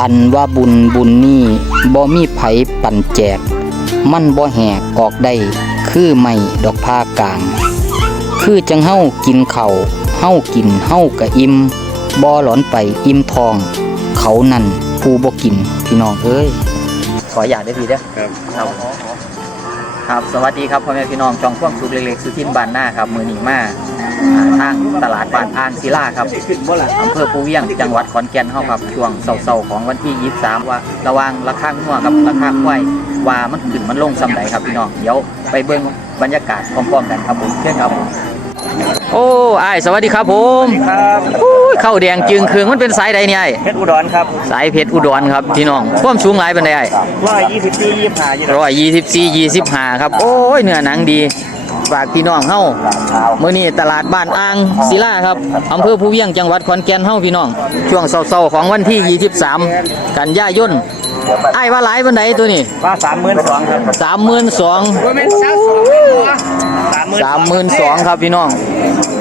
อันว่าบุญบุญนี่บ่มีไผปั่นแจก มันบ่แหกออกได้ คือไม่ดอกผ้ากลาง คือจังเฮากินเขาวเฮากินเฮากะอิ่มบ่หลอนไปอิ่มทอง เขานั่นผู้บ่กินพี่น้องเอ้ยขออยากได้พี่เด้อครับ ครับสวัสดีครับพ่อแม่พี่น้องจองพ่วงสุกเล็กๆสุทินบานหน้าครับมือหนีมาอ่าทางตลาดบ้านอ่างศิลาครับอำเภอปูเวียงจังหวัดขอนแก่นเฮาครับช่วงเสาๆของวันที่23ว่าระวังราคาหัวกับระคาควายว่ามันขึ้นมันลงสำใดครับพี่น้องเดี๋ยวไปเบิ่งบรรยากาศพร้อมๆกันครับผมเชิญครับ โอ้ไอ้ายสวัสดีครับผมครับอุ้ยเข้าวแดงจึงเคืองมันเป็นสายใดเนี่ยไอ้เพชรอุดรครับสายเพชรอุดรครับพี่น้องความสูงหลายปานใดไอ้ร้อยยี่สิบสี่ยี่สิบห้ายี่สิบร้อยยี่สิบสี่ยี่สิบห้าครับ โอ้ยเนื้อหนังดีฝากพี่น้องเฮามื้อนี้ตลาดบ้านอ่างศิลาครับอำเภอภูเวียงจังหวัดขอนแก่นเฮาพี่น้อง ช่วงเช้าๆของวันที่ 23 กันยายนอ้ายว่าหลายปานใดตัวนี้ ว่าสามหมื่นสองครับ32,000สามหมื่น32,000ครับพี่น้อง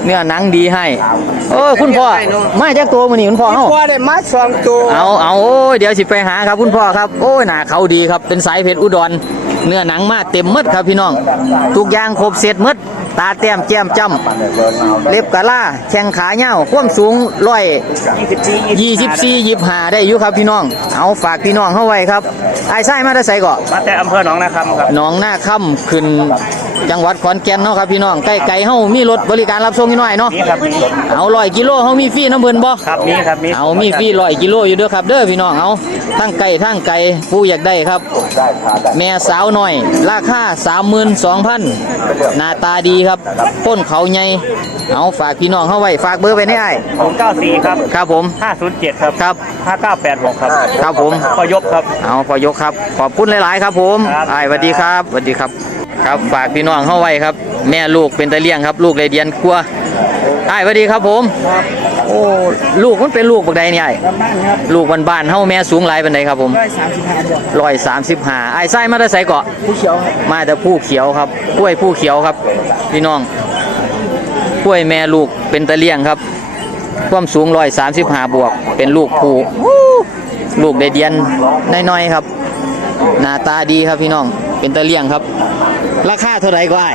เนื้อหนังดีให้ เออคุณพ่อมาจากตัวมื้อนี้คุณพ่อเฮาว่าได้มาสองตัวเอาเอาโอ้ยเดี๋ยวสิไปหาครับคุณพ่อครับโอ้ยหนาเขาดีครับเป็นสายเพชรอุดร เนื้อหนังมาเต็มหมดครับพี่น้องทุกอย่างครบเสร็จหมดตาแต้มแจ่มจ้ำเล็บกะล่าแข้งขาเหี่ยวความสูงร้อยยี่สิบสี่ยี่สิบสี่ยี่สิบห้าได้อยู่ครับพี่น้อง เอาฝากพี่น้องเข้าไว้ครับไอ้ไส้มาได้ใส่ก่อมาแต่อำเภอหนองนาคำครับหนองหน้าค่ำขึ้น จังหวัดขอนแก่นเนาะครับพี่น้องใกล้ไก่เฮามีรถบริการรับส่งนิดหน่อยเนาะนี่ครับมีเอาร้อยกิโลเฮามีฟรีน้ำเพิ่นบ่ครับมีครับมีเอามีฟรีร้อยกิโลอยู่เด้อครับ เด้อพี่น้องเอาทั้งไก่ทั้งไก่ผู้อยากได้ครับ แม่สาวหน่อย ราคาสามหมื่นสองพันหน้าตาดีครับพ้นเขาใหญ่เอาฝากพี่น้องเข้าไว้ฝากเบอร์ไว้ในไอ้ายผมเก้าสี่ครับครับผมห้าศูนย์เจ็ดครับครับห้าเก้าแปดหกครับครับผมพอยกครับเอาพอยกครับขอบคุณหลาย ๆ ครับผมครับไอ้ายสวัสดีครับสวัสดีครับ ครับฝากพี่น้องเข้าไว้ครับ แม่ลูกเป็นตะเลี่ยงครับ ลูกเลยเดียนครัวไอ้ายสวัสดีครับผมโอ้ลูกมันเป็นลูกบักใดเนี่ยไอ้ลูกบ้านๆเฮาแม่สูงหลายปานใดครับผมร้อยสามสิบห้าบวกร้อยสามสิบห้าไอ้ไส้มาได้ใส่เกาะผู้เขียวมาแต่ผู้เขียวครับกล้วยผู้เขียวครับ พี่น้องกล้วยแม่ลูกเป็นตะเลี่ยงครับ ความสูงร้อยสามสิบห้าบวก เป็นลูกผู้ลูกได้เดียนน้อยๆครับ หน้าตาดีครับพี่น้องเป็นตะเลี่ยงครับ ราคาเท่าไหร่ก็ไอ้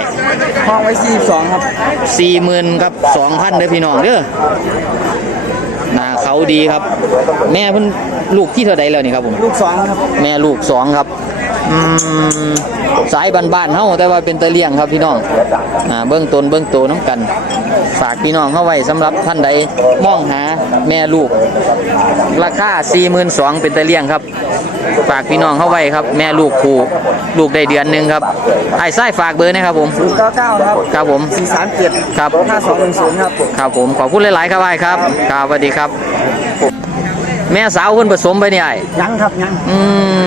ห้องไว้สี่สองครับสี่หมื่นกับสองพันเด้อพี่น้องเด้อหน้าเขาดีครับ แม่เพิ่นลูกที่เท่าใดแล้วนี่ครับผมลูกสองครับ แม่ลูกสองครับ อืมสายบ้านๆเฮาแต่ว่าเป็นตะเลี่ยงครับพี่น้องอ่าเบื้องต้นเบื้องโตน้ำกัน ฝากพี่น้องเข้าไว้สำหรับท่านใดมองหาแม่ลูก ราคา42,000เป็นตะเลี่ยงครับ ฝากพี่น้องเข้าไว้ครับ แม่ลูกคู่ลูกได้เดือนหนึงครับไอ้ไส้ฝากเบอร์นะครับผมศูนย์เก้าเก้าครับครับผม สี่สามเจ็ดครับ ห้าสองหนึ่งศูนย์ครับ ครับผมขอบคุณหลายๆครับไอ้ครับครับสวัสดีครับ แม่สาวเพิ่นผสมไปเนี่ยไอ้ยังครับยังอื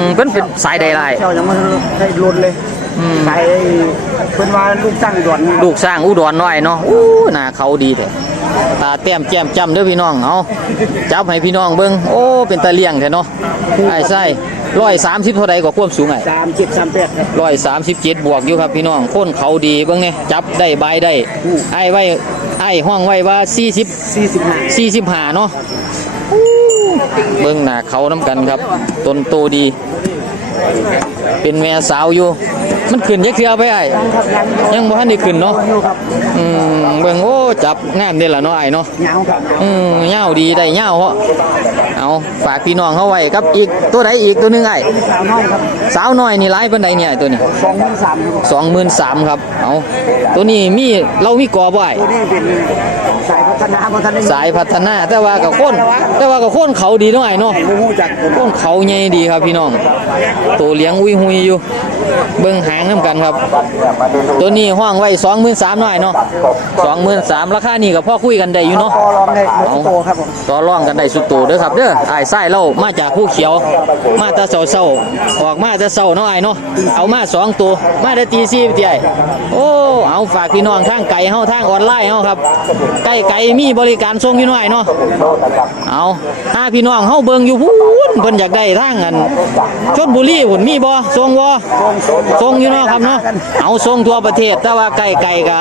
มเพิ่นเป็นสายใดไรเจ้ายังไม่ได้รุนเลยอืม ใส่เพิ่นว่าลูกจ้างด่วนลูกสร้างอุดรน้อยเนาะอู้หน้าเขาดีแท้ตาแต้มแก้มจ้ำเด้อพี่น้องเอาจับให้พี่น้องเบิ่งโอ้เป็นตาเลี้ยงแท้เนาะไอ้ไส้ร้อยสามสิบเท่าใดก็ความสูงไอ้ สามเจ็ดสามแปดครับ ร้อยสามสิบเจ็ดบวกอยู่ครับพี่น้องคนเขาดีเบิ่งเนี่ยจับได้บายได้ไอ้ไว้ไอ้ห้องไว้ว่าสี่สิบสี่สิบห้าสี่สิบห้าเนาะอู้ เบิ่งหน้าเขาน้ำกันครับต้นโตดี เป็นแม่สาวอยู่ มันขึ้นยักเทือไปไอ้ยังบ่ทันได้ขึ้นเนาะอืมเบิ่งโอ้จับงามเด้ล่ะเนาะไอ้เนาะยาครับอืมยาดีได้ยาเหาะเอาฝากพี่น้องเขาไว้ครับอีกตัวใดอีกตัวหนึงไอ้สาวน้องครับสาวน้อยนี่หลายปานใดเนี่ยตัวนี้สองหมื่นสามครับ23,000ครับเอาตัวนี้มีเรามีกอบ่ไอ้ตัวนี้เป็นสายพั นาพัฒนาสายพัฒนาแต่ว่าก็คนแต่ว่าก็คนเขาดีเนาะไอ้เนาะมูฮูจากคนเขาใหญ่ดีครับพี่น้อง ตัวเลี้ยงอุ้ยหุยอยู่ เบิ่งหางน้ำกันครับ ตัวนี้ห้องไว้23,000หน่อยเนาะ23,000ราคานี้ก็พอคุยกันได้อยู่เนาะต่อรองได้หมดโตครับผมต่อรองกันได้สุดโตเด้อครับเด้อไอ้ไส้เล่ามาจากผู้เขียว มาต่เศร้าเศร้าออกมาต่เศร้าเนาะไอ้ายเนาะเอามาสองตัวมาแต่ตีซี่พี่ใหญ่โอ้เอาฝากพี่น้องทางไก่เฮาทางออนไลน์เฮาครับใกล้ไก่มีบริการส่งยู่น่อยเนาะเอาถ้าพี่น้องเฮาเบิ่งอยู่พูนเพิ่นอยากได้ทางอันชลบุรีพุ่นมีบ่ส่งบ่ส่งอยู่อยู่เนาะครับเนาะเอาทรงทั่วประเทศแต่ว่าไก่ไก่ก็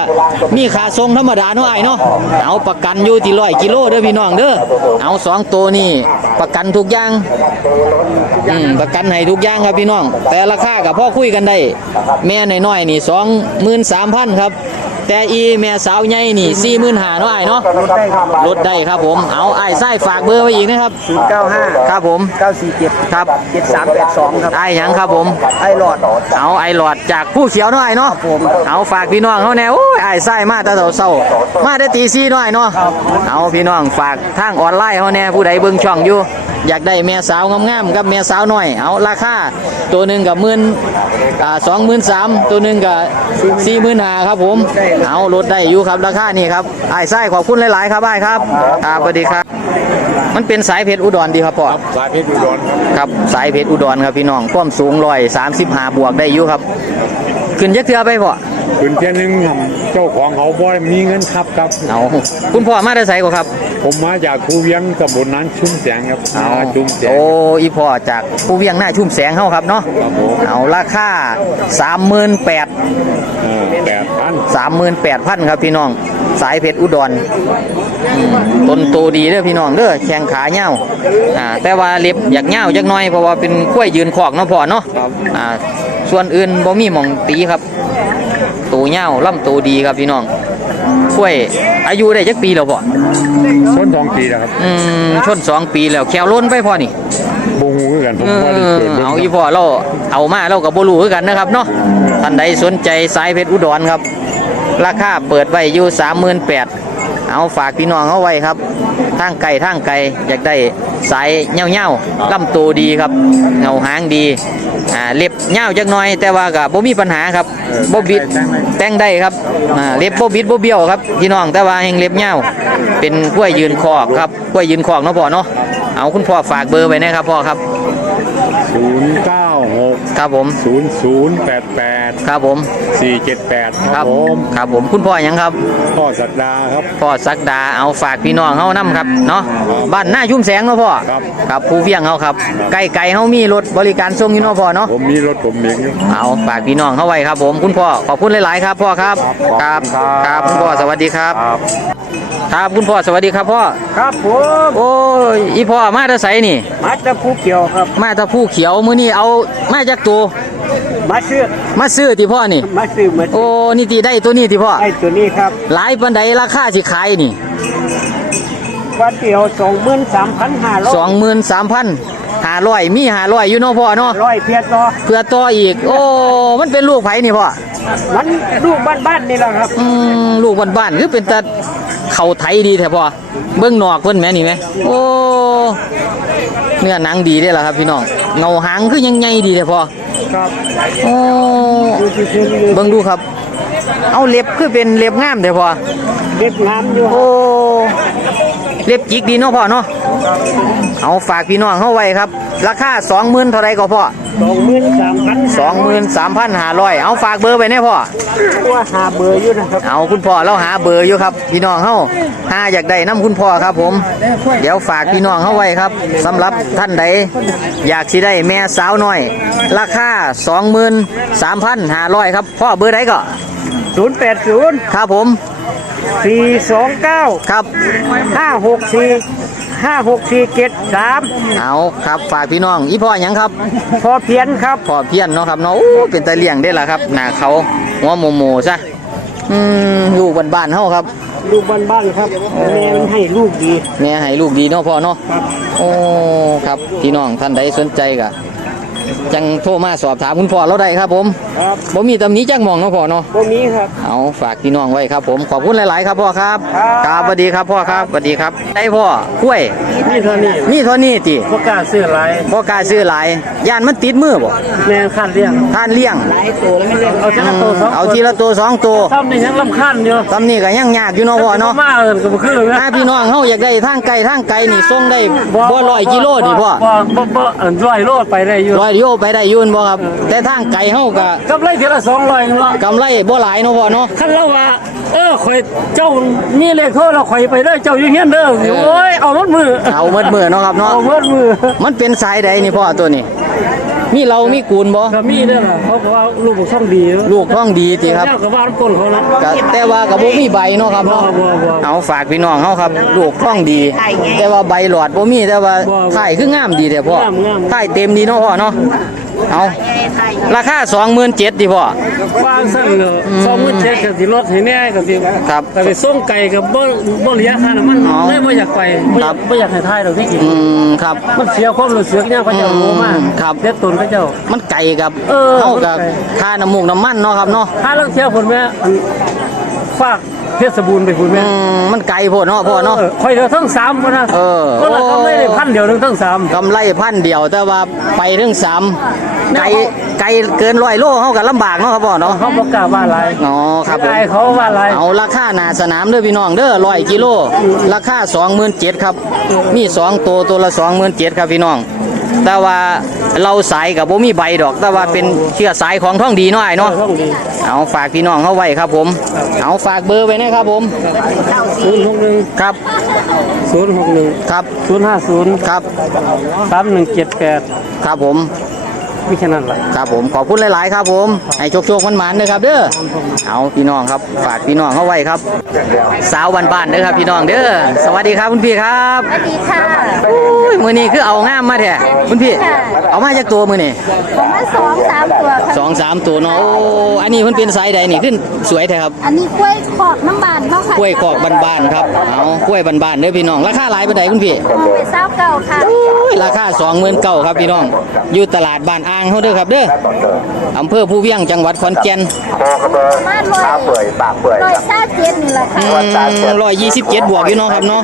มีค่าทรงธรรมดาเนาะไอ้เนาะเอาประกันอยู่ที่ร้อยกิโลเด้อพี่น้องเด้อเอาสองตัวนี่ประกันทุกอย่างอืมประกันให้ทุกอย่างครับพี่น้อง แต่ราคากับพ่อคุยกันได้ แม่น้อยๆนี่สองหมื่นสามพันครับ แต่อีแม่สาวใหญ่นี่สี่หมื่นห้าเนาะไอ้เนาะรถได้ครับลดได้ครับผมเอาไอ้ไส้ฝากเบอร์ไว้อีกนะครับศูนย์เก้าห้าครับผมเก้าสี่เจ็ดครับเจ็ดสามแปดสองครับไอ้หยังครับผม ไอ้หลอด เอาไอ้หลอดจากผู้เขียวหน่อยเนาะครับผม เอาฝากพี่น้องเขาแน่โอ้ยไอ้ไส้มาแต่เศร้าๆมาได้ตีซีหน่อยเนาะเอาพี่น้องฝากทางออนไลน์เขาแน่ผู้ใดเบิ่งช่องอยู่ อยากได้แม่สาวงามๆกับแม่สาวน้อย เอาราคาตัวหนึ่งกับหมื่นอ่าสองหมื่นสามตัวหนึ่งกับสี่หมื่นห้าครับผมเอาลดได้อยู่ครับราคานี่ครับไอ้ไส้ขอบคุณหลายๆครับไอ้ครับครับสวัสดีครับ มันเป็นสายเพชรอุดรดีครับพ่อสายเพชรอุดรครับครับสายเพชรอุดรครับพี่น้องความสูงร้อยสามสิบห้าบวกได้อยู่ครับ ขึ้นยักเทือไปพ่อ คืนเที่ยงหนึงครับเจ้าของเขาบ่มีเงินครับครับ เอาคุณพ่อมาได้ใส่ก็ครับ ผมมาจากคูเวียงตำบลนั้นชุ่มแสงครับนาชุ่มแสงโอ้อีพ่อจากผู้เวียงหน้าชุ่มแสงเฮาครับเนาะครับผมเอาราคาสามหมื่นแปดเออแปดพันสามหมื่นแปดพันครับพี่น้อง สายเพชรอุดรอืมต้นโตดีเด้อพี่น้องเด้อแข้งขาเหี่ยวอ่าแต่ว่าเล็บอยากเหี่ยวจักหน่อยเพราะว่าเป็นกล้วยยืนขอกเนาะพ่อเนาะอ่าส่วนอื่นบ่มีหมองตีครับ ตัวเหี่ยวลำตัวดีครับพี่น้องกล้วยอายุได้จักปีแล้วพ่อส้นทองปีแล้วครับอืมชนสองปีแล้วแขวล้นไปพ่อนี่บ่ฮู้คือกันผมเอว่าได้อเกิดบิ่งเอาคอีรับพ่อเราเอามาเรากับโบลูคือกันนะครับเนาะท่านใดสนใจสายเพชรอุดรครับ ราคาเปิดไว้อยู่สามหมื่นแปดเอาฝากพี่น้องเอาไว้ครับทางไก่ทางไก่อยากได้สายเงี้ยวเงี้ยวๆลำตัวดีครับเงาหางดี อ่าเล็บเงี้ยวจักหน่อย แต่ว่ากับบ่มีปัญหาครับบ่บิดแต่งได้ครับอ่าเล็บบ่บิดบ่เบี้ยวครับพี่น้องแต่ว่าแห่งเล็บเงี้ยวเป็นกล้วยยืนคอกครับกล้วยยืนคอกเนาะพ่อเนาะเอาคุณพ่อฝากเบอร์ไว้นะครับพ่อครับ ศูนย์เก้าหกครับผมศูนย์ศูนย์แปดแปดครับผมสี่เจ็ดแปดคครัรับบผมครับผมคุณพ่อหยังครับพ่อสัตดาครับพ่อสักดาเอาฝากพี่น้องเฮานํครับเนาะบ้านหน้าชุ่มแสงเนาะพ่อครับครับผู้เวียงเฮาครับไก่ไก่เฮามีรถบริการส่งอยู่เนาะพ่อเนาะผมมีรถผมเองอยู่เอาฝากพี่น้องเฮาไว้ครับผมคุณพ่อขอบคุณหลาย ๆ ครับพ่อครับครับครับคุณพ่อสวัสดีครับ ครับคุณพ่อสวัสดีครับพ่อ ครับผมโอ้ยอีพ่อมาแตะไสนี่ มาตะภูเขียวครับ มาแตะผู้เขียวมื้อนี้เอามาจากตัวมาซื้อมาซื้อติพ่อนี่ มาซื้อมาซื้โอ้นี่ติได้ตัวนี้ติพ่อ ไอ้ตัวนี้ครับหลายปานใดราคาสิขายนี่วันเดียวสองหมื่นสามพันห้าร้อยสองหมื่นสามพันหาร้อยมีหาร้อยอยู่เนาะพ่อเนาะร้อยเพียรต่อเพื่อต่ออีก โอ้มันเป็นลูกไผนี่พ่อ มันลูกบ้านๆนี่แหละครับ อืมลูกบ้านๆคือเป็นตา เข่าไทยดีแท้พ่อเบิ่งนอกเพิ่นแหม่นี่แหมโอ้เนื้อหนังดีเด้ล่ะครับพี่น้องเงาหางคือยังใหญ่ดีแท้พ่อครับโอ้ดูที่ซื้อนี่เบิ่งดูครับ เอาเล็บคือเป็นเล็บงามแท้พ่อเด็กงามอยู่โอ้ เล็บจิกดีเนาะพ่อเนาะเอาฝากพี่น้องเฮาไว้ครับ ราคา20,000เท่าไรก็พ่อสองหมื่นสามพันสองหมื่นสามพันห้าร้อยเอาฝากเบอร์ไปเนี่ยพ่อว่าหาเบอร์อยู่นะครับเอาคุณพ่อเราหาเบอร์อยู่ครับ พี่น้องเฮาหาอยากได้น้ำคุณพ่อครับ ผม เดี๋ยวฝากพี่น้องเฮาไว้ครับสำหรับท่านใดอยากสิได้แม่สาวน้อย ราคาสองหมื่นสามพันห้าร้อยครับ พ่อเบอร์ใดก็ ศูนย์แปดศูนย์ครับผมสี่สองเก้าครับห้าหกสี่ห้าหกสี่เจ็ดสามเอาครับฝากพี่น้องอีพ่อหยังครับพอเพียนครับพ่อเพี้ยนเนาะครับเนาะโอ้เป็นตาเลี้ยงได้ละครับหน้าเขาหัวโมโมซะอืมอยู่บ้านๆเฮาครับลูกบ้านๆครับแม่มันให้ลูกดี แม่ให้ลูกดีเนาะพ่อเนาะครับ โอ้ครับพี่น้องท่านใดสนใจก็ จังโทรมาสอบถามคุณพ่อเราได้ครับผมครับบ่มีตำหนี้จักหมองเนาะพ่อเนาะพวกนี้ครับ เอาฝากพี่น้องไว้ครับผมขอบคุณหลาย ๆ ครับพ่อครับครับสวัสดีครับพ่อครับสวัสดีครับได้พ่อกล้วยนี่เท่านี้มีเท่านี้ติพวกกล้าซื้อหลายบ่กล้าซื้อหลายย่านมันติดมือบ่แม่ขั้นเลี้ยงท่านเลี้ยงหลายตัวแล้วไม่เลี้ยงเอาชนะตัวสองเอาทีละตัวสองตัวซ้ำนี่ยังลำคันอยู่ตำนี้ก็ยังยากอยู่เนาะพ่อเนาะมาเอินก็บ่คือนะถ้าพี่น้องเฮาอยากได้ทางไกลทางไกลนี่ส่งได้บ่ร้อยกิโลนี่พ่อบ่บ่บ่เอินร้อยโลไปได้อยู่ร้อยกิโลไปได้อยืนบ่ครับ แต่ทางไกลเฮาก็กำไรเทีละ200นึงเนาะกำไรบ่หลายเนาะพ่อเนาะ คันเราว่าเออข่อยเจ้านี่เลขโทรเราข่อยไปเด้อเจ้าอยู่เฮียนเด้อโอ้ยเอารถมือเอาเมื่อมือเนาะครับเนาะ เอารถมือมันเป็นสายใดนี่พ่อตัวนี้น มีเรามีกูนบ่ก็มีเด้อล่ะเขาบอกว่าลูกบ่ช่องดีลูกท้องดีติครับเจ้าก็ว่าน้ำก้นเขานะก็แต่ว่าก็บ่มีใบเนาะครับเนาะบ่บ่บ่ เอาฝากพี่น้องเฮาครับ ลูกท้องดี แต่ว่าใบหลอดบ่มีแต่ว่าบ่ถ่ายคืองามดีแต่พ่องามงาม ถ่ายเต็มดีเนาะพ่อเนาะ เอาราคา27,000ดิพ่อวางสั่นเนอะสองหมื่นเจ็ดก็สิลดให้แน่ก็สิครับก็ไปส่งไก่กับบ่บ่เหลียค่าน้ำมันอ๋อเลยบ่อยากไปบ่อยากบ่อยากให้ทายดอกที่กินอืมครับมันเสียความรู้สึกเนี่ยเขาเจ้าโง่มากอืมครับเด็ดตนเขาเจ้ามันไกลกับเออเฮากับมันไกลค่าน้ำมูกน้ำมันเนาะครับเนาะถ้าลังเที่ยวผลแม่อันฝาก เพชรบูรณ์ไปคุณอืแม่มมันไกลโพดเนาะพ่อเนาะ คอยเดียวทั้งสามคนนะเออ คนละก็ไม่ได้พันเดียวทั้งทั้งสามกำไรพันเดียวแต่ว่าไปถึงสามไกลไกลเกินร้อยโลเฮาก็ลำบากเนาะครับพ่อเนาะเขาบอกกล้าว่าอะไรอ๋อครับผม ไอ้เขาว่าอะไรเอาราคาหน้าสนามเด้อพี่น้องเด้อร้อยกิโลราคา27,000ครับ มีสองตัวตัวละ27,000ครับพี่น้อง แต่ว่าเราสายกับบ่มีใบดอก แต่ว่าเป็นเชื้อสายของท้องดีเนาะไอ้เนาะต้องดีเอาฝากพี่น้องเฮาไว้ครับผม เอาฝากเบอร์ไว้นะครับผมศูนย์หกหนึ่งครับศูนย์หกหนึ่งครับศูนย์ห้าศูนย์ครับสามหนึ่งเจ็ดแปดครับผม ไม่แค่นั้นแหละครับผมขอบคุณหลาย ๆ ครับผมให้โชคโชคมันมันๆเด้อครับ เด้อเอาพี่น้องครับฝากพี่น้องเข้าไว้ครับ สาวบ้านๆเด้อครับพี่น้องเด้อสวัสดีครับคุณพี่ครับสวัสดีค่ะโอ้ยมือนี้คือเอางามมาแท้คุณพี่ค่ะเอามาจากตัวมือนี่ผมมาสองสามตัวค่ะสองสามตัวเนาะโอ้อันนี้มันเป็นสายใดนี่ขึ้นสวยแท้ครับอันนี้กล้วยขอบน้ำบานเขาค่ะกล้วยขอกบ้านๆครับเอากล้วยบ้านๆเด้อพี่น้องราคาหลายปานใดคุณพี่มองไปเศร้าเก่าค่ะโอ้ยราคาสองหมื่นเก้าครับพี่น้อง อยู่ตลาดบ้านอ่างเขาเด้อครับเด้ออำเภอผู้เวียงจังหวัดขอนแก่นมาลอยเปื่อยปากเปื่อยลอยซาเจียนนี่แหละค่ะร้อยยี่สิบเจ็ดบวกอยู่เนาะครับเนาะ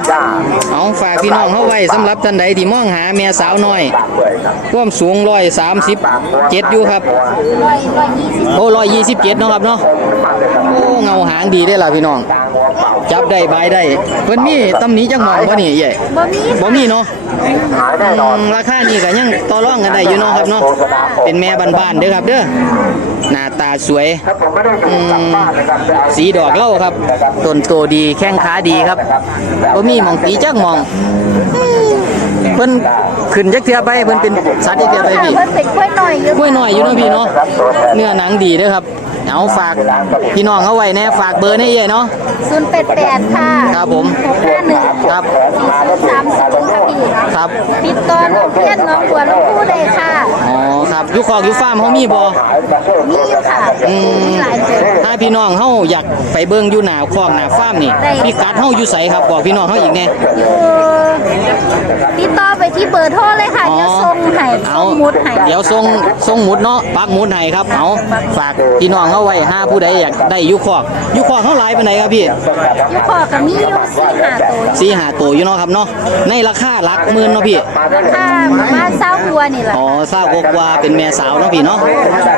เอาฝากพี่น้องเข้าไว้สำหรับท่านใดที่มองหาแม่สาวน้อยความสูงร้อยสามสิบเจ็ดอยู่ครับลอยลอยยี่สิบโอ้ร้อยยี่สิบเจ็ดเนาะครับเนาะโอ้เงาหางดีได้อล่ะพี่น้อง จับได้บายได้เพิ่นมีตำหนิจังหมองบ่นี่ใหญ่บ่มีบ่มีเนาะอืมราคานี่ก็ยังต่อรองกันได้อยู่เนาะครับเนาะเป็นแม่บ้านๆเด้อครับเด้อหน้าตาสวยอืมสีดอกเหล่าครับต้นโตดีแข้งขาดีครับบ่มีหมองตีจักหมองเพิ่นขึ้นจักเทื่อไปเพิ่นเป็นสัตว์จักเทื่อไปค่ะพี่เพิ่นเป็นกล้วยหน่อยอยู่กล้วยหน่อยอยู่เนาะพี่เนาะเนื้อหนังดีเด้อครับ เอาฝากพี่น้องเอาไว้แน่ฝากเบอร์แน่เย่เนาะศูนย์แปดแปดค่ะครับผมหกห้าหนึ่งครับสี่ศูนย์สามศูนย์ค่ะพี่ครับติดต่อน้องเพี้ยนน้องบัวน้องผู้เลยค่ะอ๋อครับอยู่คอกอยู่ฟาร์มเฮามีบ่มีอยู่ค่ะอืมมีหลายเจอถ้าพี่น้องเฮาอยากไปเบิ่งอยู่หน้าคอกหน้าฟาร์มนี่ได้พี่กัดเฮาอยู่ไสครับบอกพี่น้องเฮาอีกแน่อยู่ ติดต่อไปที่เบอร์โทรเลยค่ะ เดี๋ยวส่งให้เอาส่งหมุดให้เดี๋ยวส่งส่งหมุดเนาะปักหมุดให้ครับเอาฝากพี่น้องเฮาไว้หาผู้ใดอยากได้อยู่คอกอยู่คอกเฮาหลายปานใดครับพี่อยู่ขอกับมีอยู่สี่หาตัวสีหาตัวอยู่เนาะครับเนาะในราคาหลักหมื่นเนาะพี่ราคาประมาณเศร้าบัวนี่แหละอ๋อทราบว่าเป็นแม่สาวเนาะพี่เนาะ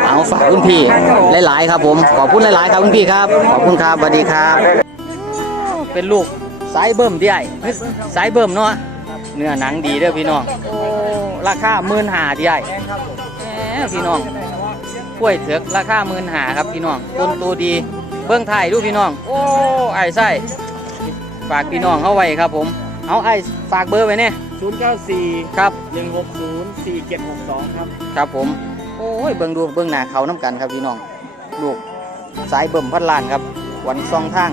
เอาฝากคุณพี่หลายๆครับผมขอบคุณหลายๆครับคุณพี่ครับขอบคุณครับสวัสดีครับ เป็นลูก สายเบิ่มที่ไอ้เฮ้ยสายเบิ่มเนาะเนื้อหนังดีเด้อพี่น้องโอ้ราคาหมื่นหาที่ไอ้แหมพี่น้องกล้วยเถือกราคาหมื่นหาครับพี่น้องต้นตัวดี เบื้องไทยดูพี่น้อง โอ้ไอ้ไส้ฝากพี่น้องเข้าไว้ครับผม เอาไอ้ฝากเบอร์ไว้เนี่ยศูนย์เก้าสี่ครับหนึ่งหกศูนย์สี่เจ็ดหกสองครับ ครับผม โอ้ย เบิ่งดูเบิ่งหน้าเขาน้ำกันครับพี่น้องลูกสายเบิ่มพันล้านครับ วันซองทาง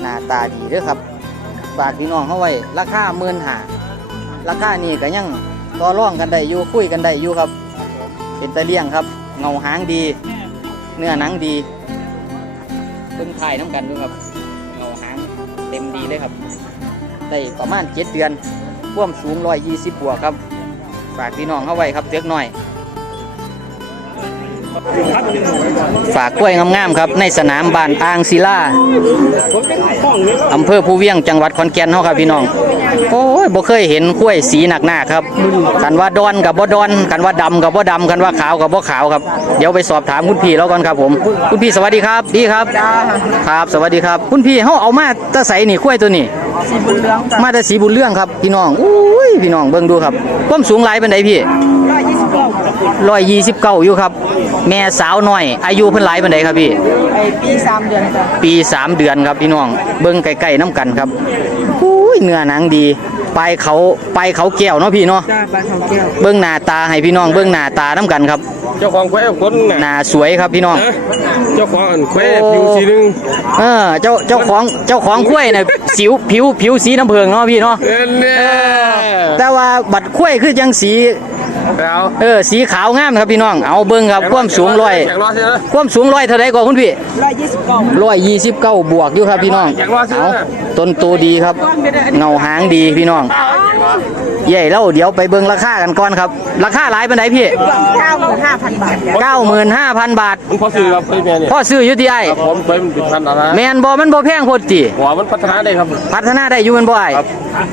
หน้าตาดีเด้อครับ ฝากพี่น้องเขาไว้ ราคาหมื่นหาราคานี่ก็ยังต่อรองกันได้อยู่คุยกันได้อยู่ครับ เป็นตะเลี่ยงครับ เงาหางดี เนื้อหนังดีเบิ่งถ่ายน้ำกันดูครับ เงาหางเต็มดีเลยครับ ได้ประมาณเจ็ดเดือนพ่วมสูงร้อยยี่สิบบวกครับ ฝากพี่น้องเข้าไว้ครับเล็กหน้อย ฝากกล้วยงามๆครับ ในสนามบ้านอ่างศิลาอำเภอภูเวียงจังหวัดขอนแก่นเฮาครับพี่น้องโอ้ยบ่เคยเห็นกล้วยสีหนักๆครับกันว่าดอนกับบ่ดอนกันว่าดำกับบ่ดำกันว่าขาวกับบ่ขาวครับเดี๋ยวไปสอบถามคุณพี่แล้วก่อนครับผม คุณพี่สวัสดีครับ ดีครับครับ สวัสดีครับ คุณพี่เฮาเอามาแตะใสนี่กล้วยตัวนี้มาแต่สีบุญเรื่องครับพี่น้องอุ้ยพี่น้องเบิ่งดูครับความสูงหลายเป็นไดพี่ ร้อยยี่สิบเก้าอยู่ครับ แม่สาวน้อย อายุเพิ่นหลายเป็นไดครับพี่ ปีสามเดือนจ้ะปีสามเดือนครับพี่น้อง เบิ่งใกล้ๆน้ำกันครับอุ้ยเนื้อหนังดีไปเขาไปเขาแก้วเนาะพี่เนาะจ้าปลาทองแก้วเบิ้งหน้าตาให้พี่น้องเบิ้งหน้าตาน้กันครับ เจ้าของแควคนน่ะหน้าสวยครับพี่น้องนะเจ้าของอันแควผิวสีหนึงเออเจ้าเจ้าของเจ้าของกล้วยน่ะสิวผิวผิวสีน้ำเพิงเนาะพี่เนาะเอ็นเนี่ยแต่ว่าบัดกล้วยคือจังสี แล้วเออสีขาวงามครับพี่น้องเอาเบิ้งครับความสูงร้อยแข่งรอดใช่ไหมความสูงร้อยเท่าไรก่อนคุณพี่ร้อยยี่สิบกล่องร้อยยี่สิบเก้าบวกอยู่ครับพี่น้องแข่งรอดใช่ไหมเอาต้นโตดีครับเงาหางดีพี่น้องใหญ่แล้วเดี๋ยวไปเบิ่งราคากันก่อนครับ ราคาหลายปานใดพี่เก้าหมื่นห้าพันบาทเก้าหมื่นห้าพันบาทมันพอซื้อครับเพื่อนเนี่ยพ่อซื้ออยู่ที่ไอ้ครับผมเคยมันติดพันอะไรแมนบอมันบ่แพงโพดติหัวมันพัฒนาได้ครับ พัฒนาได้อยู่แมันบ่ไอ้ครับ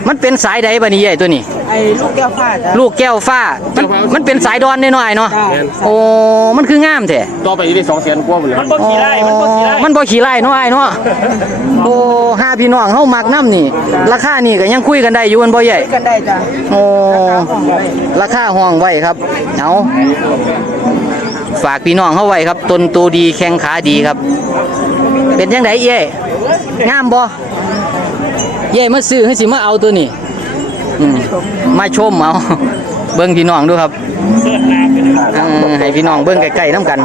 มันเป็นสายใดบัดนี้ใหญ่ตัวนี้ ไอ้ลูกแก้วฟ้าจ้าลูกแก้วฟ้า มันแก้วฟ้ามันเป็นสายดอนน้อยๆเนาะจ้าโอ้ มันคืองามแท้ต่อไปอีกได้สองแสนกว่าหมดเลยมันบ่ขี้ไล่มันบ่ขี้ไล่ มันบ่ขี้ไล่เนาะไอ้เนาะ โอ้ห้าพี่น้องเฮามักน้ำนี่ ราคานี่ก็ยังคุยกันได้อยู่แมันบ่ใหญ่ กันได้จ้าโอ้ ราคาห้องไว้ครับ เอาฝากพี่น้องเข้าไว้ครับ ตนตัวดีแข้งขาดีครับ เป็นยังไงเอ้ยงามบ่เย้มาซื้อให้สิมาเอาตัวนี้ อืมมาชมเอา เบิ้งพี่น้องดูครับอืมให้พี่น้องเบิ้งใกล้ๆน้ำกัน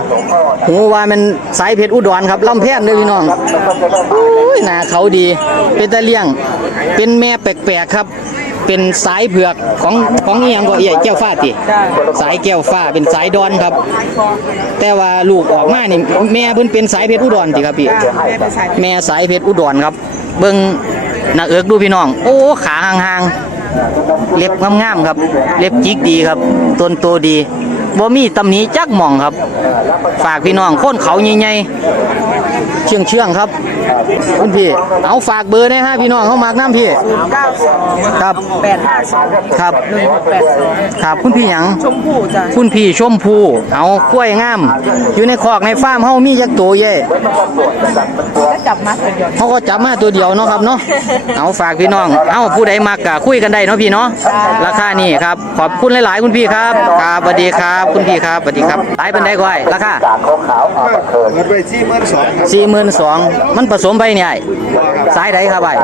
หูว่ามันสายเพชรอุดรครับลำแพนเลยพี่น้องอุ้ยหนาเขาดี เป็นตะเลี่ยง เป็นแม่แปลกๆครับ เป็นสายเผือกของของเอียงก็เอี่แก้วฟ้าติสายแก้วฟ้าเป็นสายดอนครับ แต่ว่าลูกออกมานี่แม่เพิ่นเป็นสายเพชรอุดรติครับพี่ แม่สายเพชรอุดรครับ เบิ่งหน้าเอิกดูพี่น้อง โอ้ขาห่างๆ เล็บงามๆครับ เล็บจิกดีครับต้นโตดี บ่มีตำหนิจักหม่องครับ ฝากพี่น้องโคนเขาใหญ่ๆเชื่องเชื่องๆครับคุณพี่เอาฝากเบอร์หนะฮะพี่น้องเขามากน้ำพี่เก้าสองครับแปดห้าสองครับหนึ่งหกแปดสองครับคุณพี่หยังชมพู่จ้าคุณพี่ชมพูเอากล้วยงาม อยู่ในคอกในฟาร์มเฮามีจักตัวเย่แล้วจับมาคนเดียวเขาก็จับมาตัวเดียวเนาะครับเนาะเอาฝากพี่น้อง เอาผู้ใดมักก็คุยกันได้เนาะพี่เนาะราคานี่ครับขอบคุณหลายๆคุณพี่ครับครับสวัสดีครับคุณพี่ครับสวัสดีครับหลายเป็นได้ก้อยราคาเงินไปที่เมื่อสองสี่หมื่นสองมันผสมไปเนี่ยไอ้สายใดครับไอ้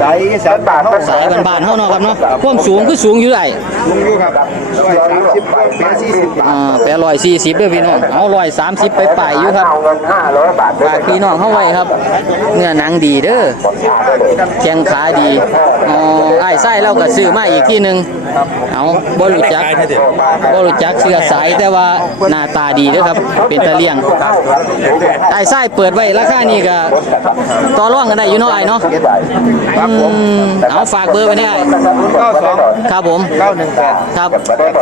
สายสายบาทเท่าสายบ้านๆเฮาเนาะครับเนาะความสูงคือสูงอยู่ไอ้ลุงอยู่ครับร้อยสามสิบแปดสี่สิบอ่าแปดร้อยสี่สิบเด้อพี่น้องเอาร้อยสามสิบไปป่ายอยู่ครับฝากพี่น้องเข้าไว้ครับเนื้อหนังดีเด้อแข้งขาดีอ๋อไอ้ไส้เราก็ซื้อมาอีกที่หนึ่ง เอาบ่รู้จักบ่รู้จักเสื้อสายแต่ว่าหน้าตาดีเด้อครับ เป็นตะเลียงไอ้ไส้เปิดไว้ราคานี่ก็ต่อรองกันได้อยู่เนาะไอ้เนาะอืมเอาฝากเบอร์ไว้ได้เก้าสองครับผมเก้าหนึ่งแปดครับ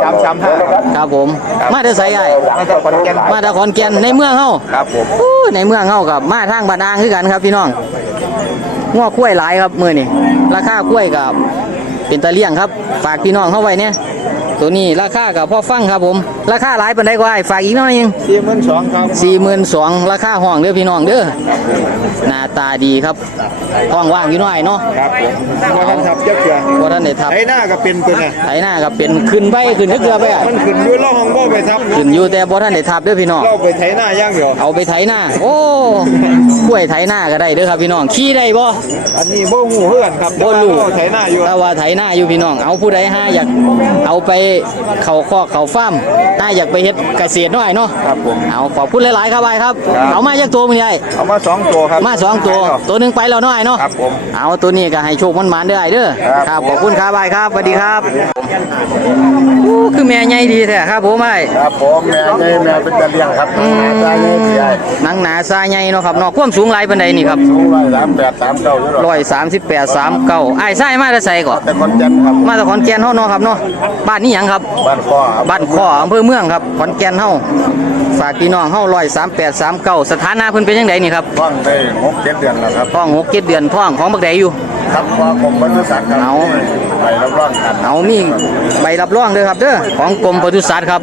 สามสามห้าครับผม มาแต่ไสไอ้มาจากขอนแก่นมาจากขอนแก่นในเมืองเฮาครับผมอู้ในเมืองเฮากับมาทางบ้านอ่างคือกันครับพี่น้องง้อกล้วยหลายครับมื้อนี้ราคากล้วยกับ เป็นตะเลี่ยงครับ ฝากพี่น้องเข้าไว้เนี่ย ตัวนี้ราคากับพ่อฟังครับผม ราคาหลายปานใดก็ได้ฝากอีกหน่อยหนึงสี่หมื่นสองครับ42,000ราคาห้องเด้อพี่น้องเด้อหน้าตาดีครับห้องว่างอยู่หน่อยเนาะครับผมว่าท่านทับเจ้าเกลือบ่ทันได้ทับไอ้หน้าก็เป็นเป็นไงไถหน้าก็เป็นขึ้นไปขึ้นเกลือไปอะมันขึ้นด้วยล่องบ่ไปทับขึ้นอยู่แต่บ่ทันได้ทับเด้อพี่น้อง เราไปไถหน้าย่างเดียวเอาไปไถหน้า โอ้กล้วยไถหน้าก็ได้เด้อครับพี่น้อง ขี่ได้บ่ อันนี้บ่หูเฮือนครับบ่รู้ไถหน้าอยู่ถ้าว่าไถหน้าอยู่พี่น้อง เอาผู้ใดหาอยากเอาไปเข้าคอกเข้าฟาร์มถ้าอยากไปเฮ็ดเกษตรน้อยเนาะครับผมเอาขอบคุณหลายๆครับบายครับ ครับ เอามาจากตัวมึงใหญ่เอามาสองตัวครับมาสองตัว ตัวหนึงไปแล้วน้อยเนาะครับผม เอาตัวนี้ก็ให้โชคมันมานๆเด้อไอ้เด้อครับขอบคุณครับบายครับสวัสดีครับอู้คือแม่ใหญ่ดีแท้ครับผมไอ้ ครับผมแม่ใหญ่แม่เป็นตะเลียงครับอืม ตาใหญ่ใหญ่หนังหนาซาใหญ่เนาะครับเนาะความสูงหลายปานใดนี่ครับสูงร้อยสามแปดสามเก้าอยู่หรอกร้อยสามสิบแปดสามเก้าไอ้ไส้มาแต่ใส่ก่อนแต่คนจันทร์ครับมาจากขอนแก่นเฮาเนาะครับเนาะบ้านนี้หยังครับ บ้านข้อครับบ้านข้ออำเภอเมืองครับขอนแก่นเฮาฝากพี่น้องเฮาร้อยสามแปดสามเก้าสถานะเพิ่นเป็นยังไงนี่ครับว่างได้หกเจ็ดเดือนแล้วครับ ท้องหกเจ็ดเดือนท้องของบักใดอยู่ครับว่าผมบรรลุสัตว์ครับเอา ไปรับรองกันเอามีใบรับรองเด้อครับเด้อของกรมปศุสัตว์ครับ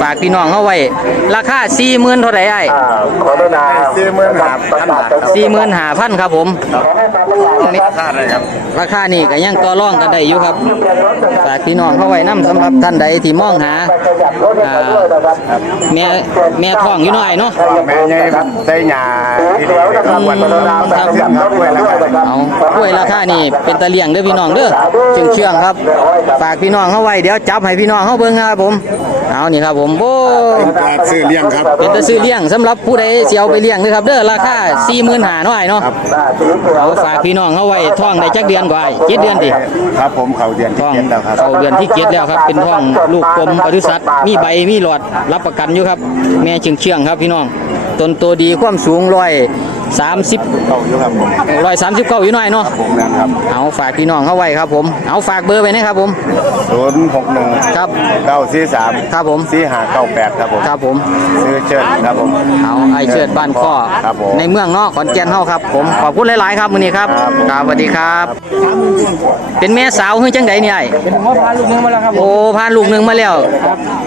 ฝากพี่น้องเฮาไว้ราคา40,000เท่าไหร่ไอ้ขอได้นาสี่หมื่นห้าพันบาทครับ45,000ครับผมค่าอะไรครับราคานี่ก็ยังต่อรองกันได้อยู่ครับฝากพี่น้องเฮาไว้นํสำหรับท่านใดที่มองหาอ่าแม่แม่ท้องอยู่น้อยเนาะ แม่ใหญ่ใส่หยาที่ดีครับวันละรามครับครับด้วยแล้วครับ เอากล้วยราคานี่เป็นตะเลียงเด้อพี่น้องเด้อเชื่องเชื่องๆครับ ฝากพี่น้องเฮาไว้เดี๋ยวจับให้พี่น้องเฮาเบิ่งครับผมเอานี่ครับผมโอ้การซื้อเลี้ยงครับเป็นตะซื้อเลี้ยงสำหรับผู้ใดสิเอาไปเลี้ยงเด้อครับเด้อราคา45,000น้อยเนาะเอาฝากพี่น้องเฮาไว้ท้องได้จักเดือนกว่าไอ้เจ็ดเดือนติครับผมเขาเดือนที่ท้องเจ็ดแล้วครับเข้าเดือนที่เจ็ดแล้วครับ เป็นท้องลูกกลมปศุสัตว์มีใบมีหลอดรับประกันอยู่ครับ แม่เชื่องเชื่องๆครับพี่น้องต้นโตดีความสูงร้อย สามสิบเขาอยู่ครับผมร้อยสามสิบเก้าอยู่หน่อยเนาะผมนะครับเอาฝากพี่น้องเข้าไว้ครับผมเอาฝากเบอร์ไว้นะครับผม ศูนย์หกหนึ่งครับเก้าสี่สามครับผม สี่ห้าเก้าแปดครับผมครับผมซื้อเชิญครับผม เอาไอเชิดบ้านข้อครับผม ในเมืองเนาะขอนแก่นเฮาครับผมขอบคุณหลายๆครับมื้อนี้ครับครับครับสวัสดีครับ เป็นแม่สาวเฮือจังไดนี่ไอ้เป็นพ่อพาลูกนึงมาแล้วครับโอ้พาลูกหนึงมาแล้ว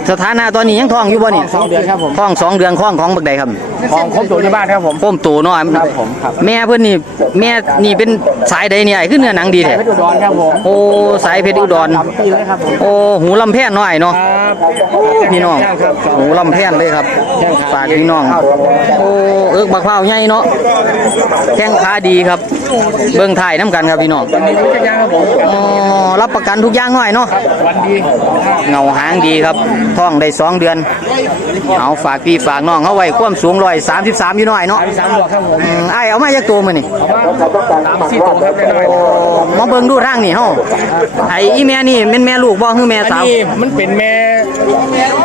สถานะตอนนี้ยังท้องอยู่บ่นี่สองเดือนครับผม ท้องสองเดือนท้องของบักใดครับของครบตัวที่บ้านครับผมโป้มโตเนาะครับผมครับแม่เพิ่นนี่แม่นี่เป็นสายใดนี่ไอ้คือเนื้อหนังดีแท้เพชรอุดรครับผมโอ้สายเพชรอุดรสามปีเลยครับผมโอ้หูลำแพนน้อยเนาะครับพี่น้องครับโอ้ลำแพนเลยครับฝากพี่น้องโอ้เอิกบักพร้าวใหญ่เนาะแข้งขาดีครับ เบิ่งถ่ายน้ำกันครับพี่น้องวันนี้รู้จักยังครับผมอ๋อรับประกันทุกอย่างหน่อยเนาะวันดีเงาหางดีครับท้องได้สองเดือน เอาฝากพี่ฝากน้องเขาไว้ความสูงร้อยสามสิบสามอยู่หน่อยเนาะสามสามบวกครับผมอืมไอ้ายเอามาจากตัวมือนี่สามสี่ตัวครับแน่นอนโอ้มาเบิ่งดูทางนี่เฮาไอ้อีแม่นี่เป็นแม่ลูกบ่คือแม่อันสาวนี้มันเป็นแม่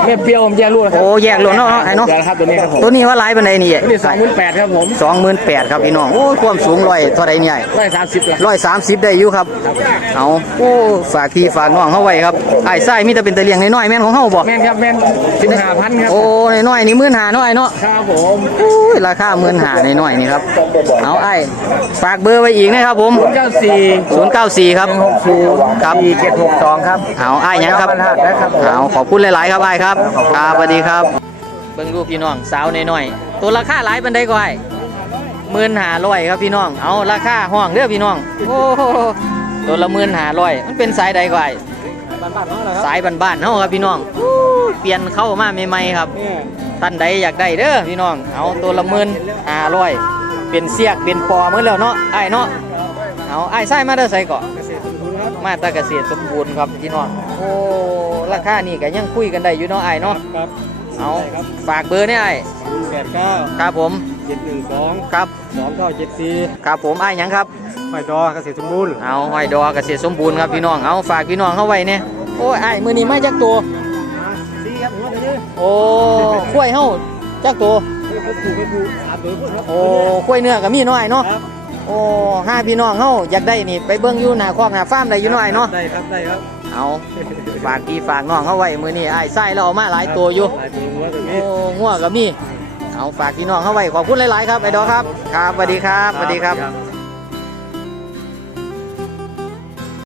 แม่เปรี้ยวผมแยกลูกนะครัโอ้แยกโลดเนาะไอ้เนาะเดี๋ยวนะครับตัวนี้ครับผมตัวนี้ว่าหลายปานใดนี่ตัวนี้สองหมื่นแปดครับผมสองหมื่นแปดครับพี่น้องโอ้ยความสูงร้อยเท่าไรเนี่ยร้อยสามสิบละร้อยสามสิบได้อยู่ครับเอาโอ้ฝากพี่ฝากน้องเขาไว้ครับไอ้ไส้มีแต่เป็นตะเลียงน้อยๆแม่นของเฮาบ่แม่นครับแม่นสิบห้าพันครับโอ้น้อยๆนี่หมื่นหาน้อยเนาะครับผมโอ้ยราคาหมื่นหาน้อยๆนี่ครับเอาไอ้ฝากเบอร์ไว้อีกนะครับผมเก้าสี่094ครับหกศูนย์ครับสี่เจ็ดหกสองครับเอาไอ้หยังครับบรรทัดนะครับผมเอาขอบคุณหลายๆครับไอ้ครับครับสวัสดีครับเบิ่งดูพี่น้องสาวน้อยๆตัวราคาหลายปานใดก็ไอ้หมื่นหาร้อยครับพี่น้อง เอาราคาห้องเด้อพี่น้อง โอ้โหตัวละหมื่นหาร้อยมันเป็นสายใดก็ไอ้บ้านบ้านน้องเหรอครับสายบ้านๆเฮาครับพี่น้องอู้เปลี่ยนเข้ามาใหม่ๆครับเนี่ยท่านใดอยากได้เด้อพี่น้อง เอาตัวละหมื่นห้าร้อยเป็นเสียกเป็นปอหมือแล้วเนาะไอ้ายเนาะเอาไอ้ายไส้มาเด้อใส่เกาะ มาตาเกษตรสมบูรณ์ครับพี่น้องโอ้ราคานี่ก็ยังคุยกันได้อยู่เนาะไอ้ายเนาะครับเอาฝากเบอร์เนี่ยไอ้ายแปดเก้าครับผมเจ็ดหนึ่งสองครับสองเก้าเจ็ดสี่ครับผมไอ้ายหยังครับ หอยดอเกษตรสมบูรณ์เอาหอยดอเกษตรสมบูรณ์ครับพี่น้องเอาฝากพี่น้องเข้าไว้เนี่ยโอ้ยไอ้ายมือนี้มาจากตัว สี่ครับหัวไปเลยโอ้กล้วยเฮาจากตัว ไปปลูกไปปลูกสามตัวพุ่นครับโอ้กล้วยเนื้อก็มีน้อยเนาะครับ โอ้ห้าพี่น้องเฮาอยากได้นี่ไปเบิ่งอยู่หน้าคอกหน้าฟาร์มได้อยู่น้อยเนาะได้ครับได้ครับเอาฝากพี่ฝากน้องเขาไว้มื้อนี้ไอ้ายไส้เราเอามาหลายตัวอยู่หลายตัวหัวตรงโอ้นี้งัวก็มีเอาฝากพี่น้องเขาไว้ขอบคุณหลายๆครับไอ้ดอกครับครับสวัสดีครับสวัสดีครับ